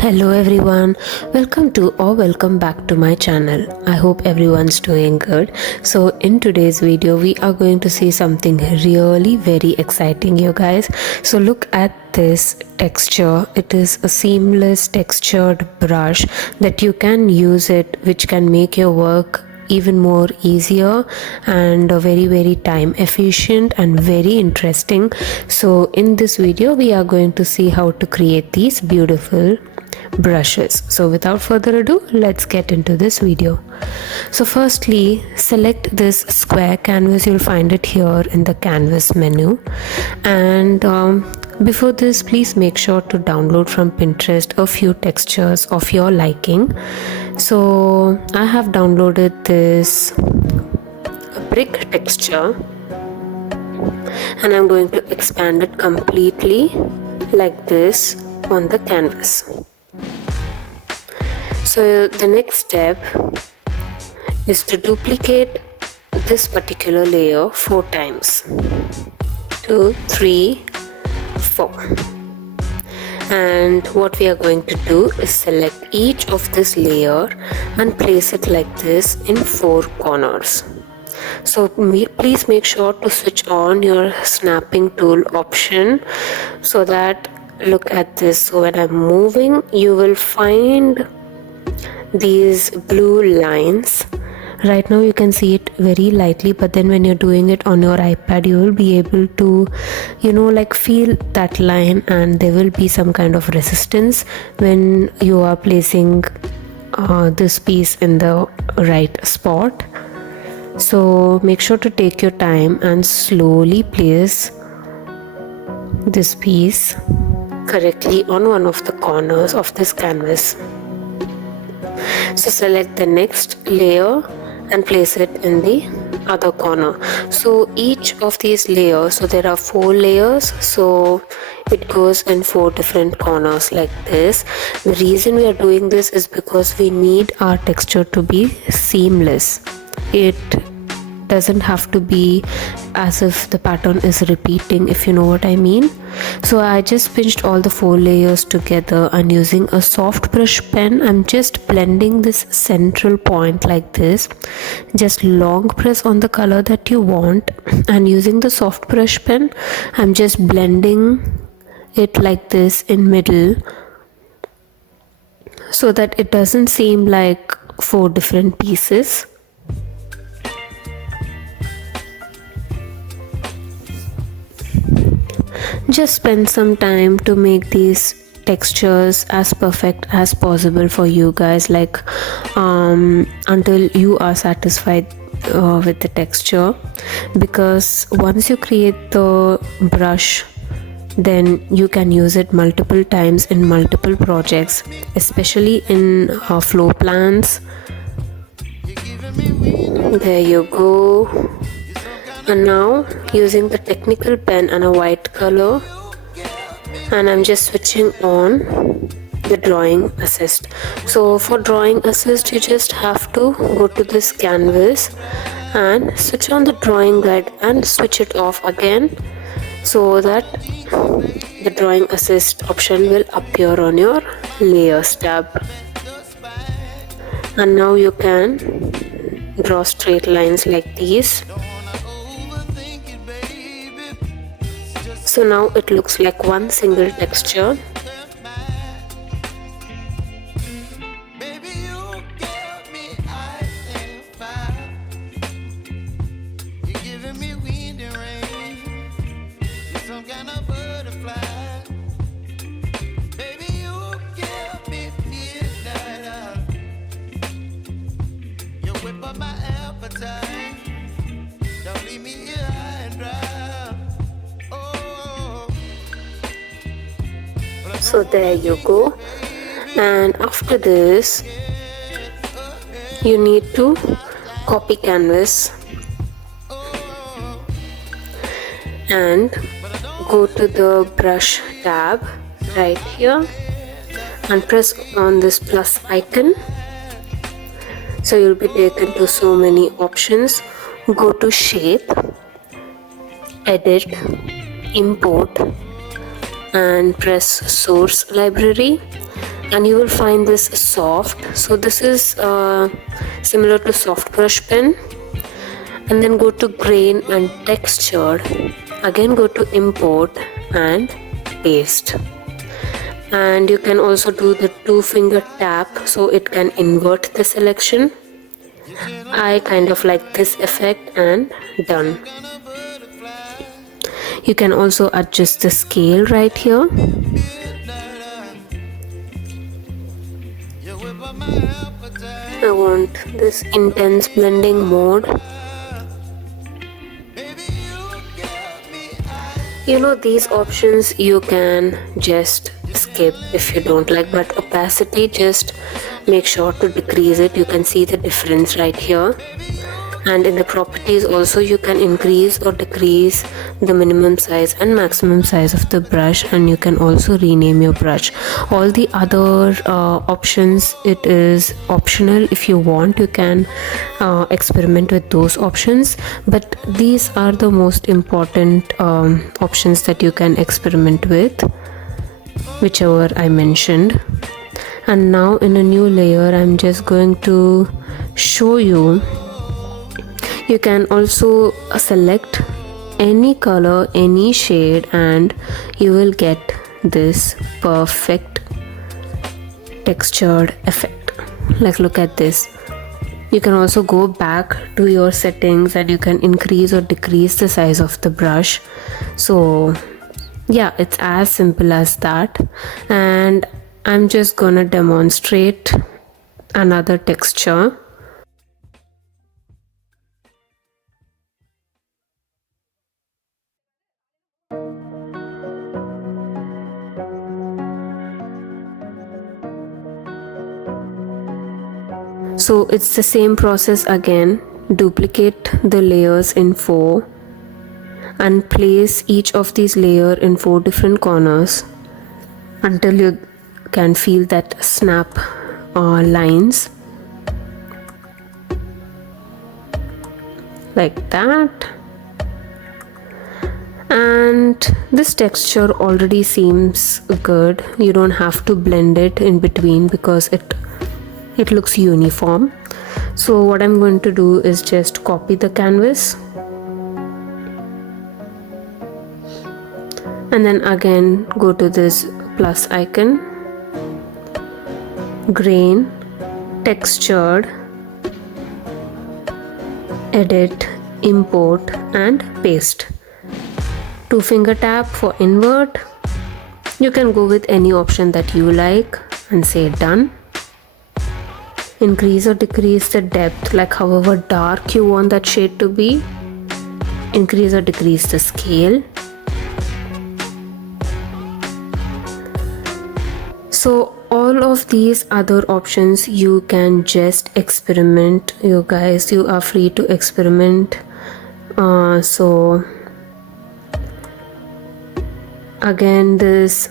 Hello everyone, welcome back to my channel. I hope everyone's doing good. So in today's video we are going to see something really very exciting, you guys. So look at this texture. It is a seamless textured brush that you can use it, which can make your work even more easier and very time efficient and very interesting. So in this video we are going to see how to create these beautiful brushes. So without further ado, let's get into this video. So firstly, select this square canvas. You'll find it here in the canvas menu. And before this, please make sure to download from Pinterest a few textures of your liking. So I have downloaded this brick texture and I'm going to expand it completely like this on the canvas. So the next step is to duplicate this particular layer 4 times. 2, 3, 4. And what we are going to do is select each of this layer and place it like this in 4 corners. So please make sure to switch on your snapping tool option so that, look at this, so when I'm moving you will find these blue lines. Right now you can see it very lightly, but then when you're doing it on your iPad you will be able to like feel that line, and there will be some kind of resistance when you are placing this piece in the right spot. So make sure to take your time and slowly place this piece correctly on one of the corners of this canvas. So select the next layer and place it in the other corner. So each of these layers, so there are 4 layers, so it goes in 4 different corners like this. The reason we are doing this is because we need our texture to be seamless. It doesn't have to be as if the pattern is repeating, if you know what I mean. So I just pinched all the 4 layers together, and using a soft brush pen I'm just blending this central point like this. Just long press on the color that you want, and using the soft brush pen I'm just blending it like this in middle, so that it doesn't seem like 4 different pieces. Just spend some time to make these textures as perfect as possible for you guys, like until you are satisfied with the texture, because once you create the brush then you can use it multiple times in multiple projects, especially in floor plans. There you go. And now using the technical pen and a white color, and I'm just switching on the drawing assist. So for drawing assist you just have to go to this canvas and switch on the drawing guide and switch it off again, so that the drawing assist option will appear on your layers tab. And now you can draw straight lines like these. So now it looks like one single texture. So there you go. And after this you need to copy canvas and go to the brush tab right here and press on this plus icon. So you'll be taken to so many options. Go to shape, edit, import, and press source library, and you will find this soft. So this is similar to soft brush pen. And then go to grain and textured. Again go to import and paste. And you can also do the 2-finger tap so it can invert the selection. I kind of like this effect, and done. You can also adjust the scale right here. I want this intense blending mode. You know, these options you can just skip if you don't like, but opacity, just make sure to decrease it. You can see the difference right here. And in the properties also, you can increase or decrease the minimum size and maximum size of the brush, and you can also rename your brush. All the other options, it is optional. If you want, you can experiment with those options, but these are the most important options that you can experiment with, whichever I mentioned. And now in a new layer, I'm just going to show you. You can also select any color, any shade, and you will get this perfect textured effect. Like, look at this. You can also go back to your settings and you can increase or decrease the size of the brush. So yeah, it's as simple as that. And I'm just gonna demonstrate another texture. So it's the same process again. Duplicate the layers in 4 and place each of these layers in 4 different corners until you can feel that snap lines, like that. And this texture already seems good. You don't have to blend it in between because it looks uniform. So what I'm going to do is just copy the canvas, and then again go to this plus icon, grain, textured, edit, import and paste. 2-finger tap for invert. You can go with any option that you like and say done. Increase or decrease the depth, like however dark you want that shade to be. Increase or decrease the scale. So all of these other options you can just experiment. You guys, you are free to experiment. So again, this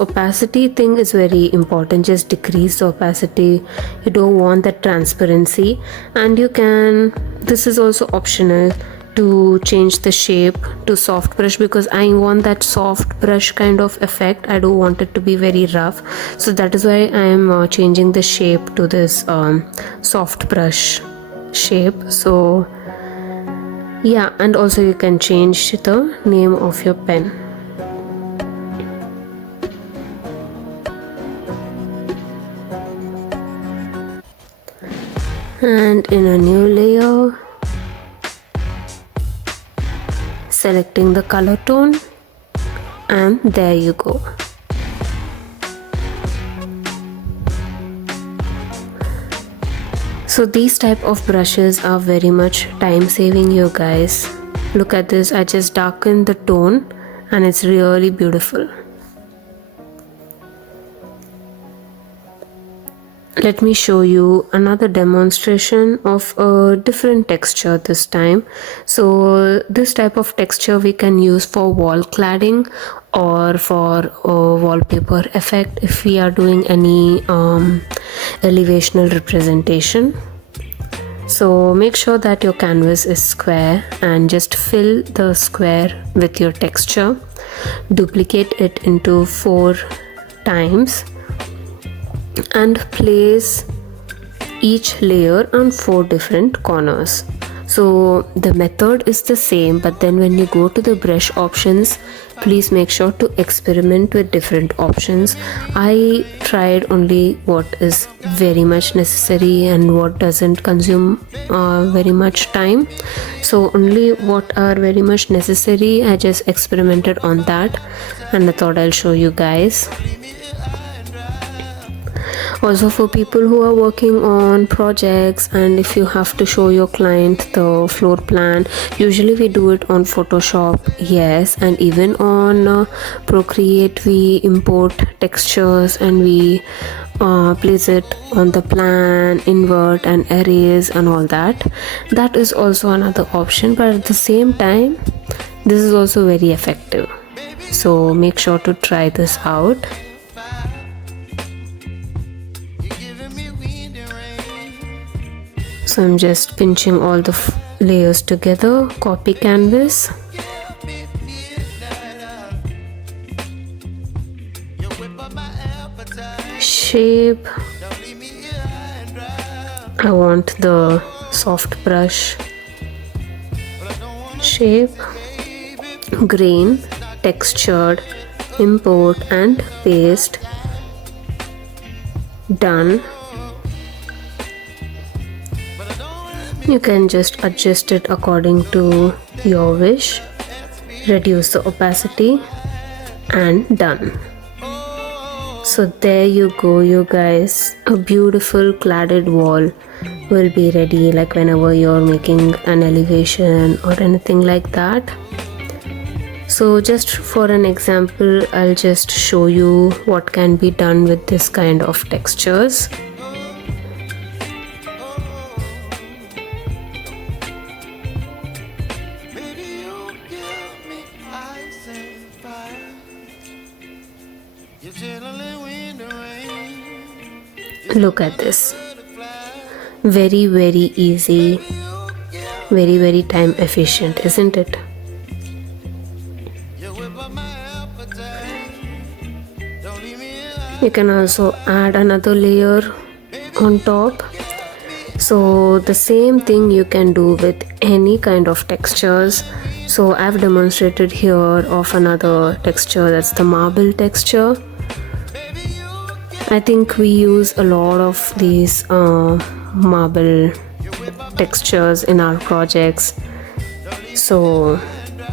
opacity thing is very important. Just decrease the opacity. You don't want that transparency. And you can, this is also optional, to change the shape to soft brush, because I want that soft brush kind of effect. I don't want it to be very rough, so that is why I am changing the shape to this soft brush shape. So yeah, and also you can change the name of your pen. And in a new layer, selecting the color tone, and there you go. So these type of brushes are very much time saving, you guys. Look at this, I just darkened the tone and it's really beautiful. Let me show you another demonstration of a different texture this time. So this type of texture we can use for wall cladding or for wallpaper effect if we are doing any elevational representation. So make sure that your canvas is square and just fill the square with your texture. Duplicate it into 4 times. and place each layer on 4 different corners. So the method is the same, but then when you go to the brush options, please make sure to experiment with different options. I tried only what is very much necessary and what doesn't consume very much time. So only what are very much necessary, I just experimented on that, and I thought I'll show you guys. Also, for people who are working on projects, and if you have to show your client the floor plan, usually we do it on Photoshop, yes, and even on Procreate we import textures and we place it on the plan, invert and erase and all that. That is also another option, but at the same time this is also very effective, so make sure to try this out. So I'm just pinching all the layers together, copy canvas. Shape. I want the soft brush. Shape. Grain, textured, import and paste. Done. You can just adjust it according to your wish, reduce the opacity, and done. So there you go, you guys. A beautiful cladded wall will be ready, like whenever you're making an elevation or anything like that. So just for an example, I'll just show you what can be done with this kind of textures. Look at this. Very, very easy. Very, very time efficient, isn't it? You can also add another layer on top. So the same thing you can do with any kind of textures. So I've demonstrated here of another texture, that's the marble texture. I think we use a lot of these marble textures in our projects. So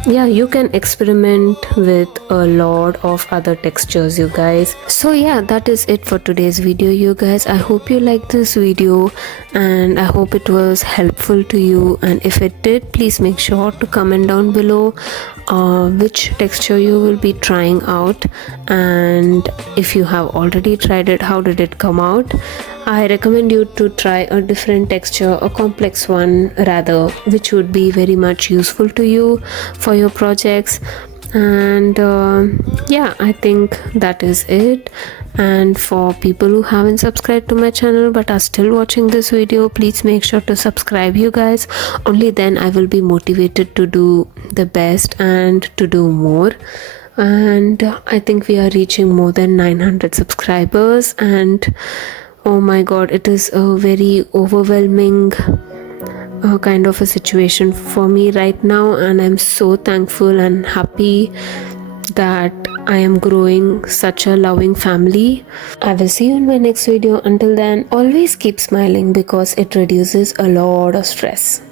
yeah, you can experiment with a lot of other textures, you guys. So yeah, that is it for today's video, you guys. I hope you liked this video and I hope it was helpful to you, and if it did, please make sure to comment down below which texture you will be trying out, and if you have already tried it, how did it come out. I recommend you to try a different texture, a complex one rather, which would be very much useful to you for your projects. And yeah, I think that is it. And for people who haven't subscribed to my channel but are still watching this video, please make sure to subscribe, you guys. Only then I will be motivated to do the best and to do more. And I think we are reaching more than 900 subscribers, and oh my god, it is a very overwhelming kind of a situation for me right now, and I'm so thankful and happy that I am growing such a loving family. I will see you in my next video. Until then, always keep smiling because it reduces a lot of stress.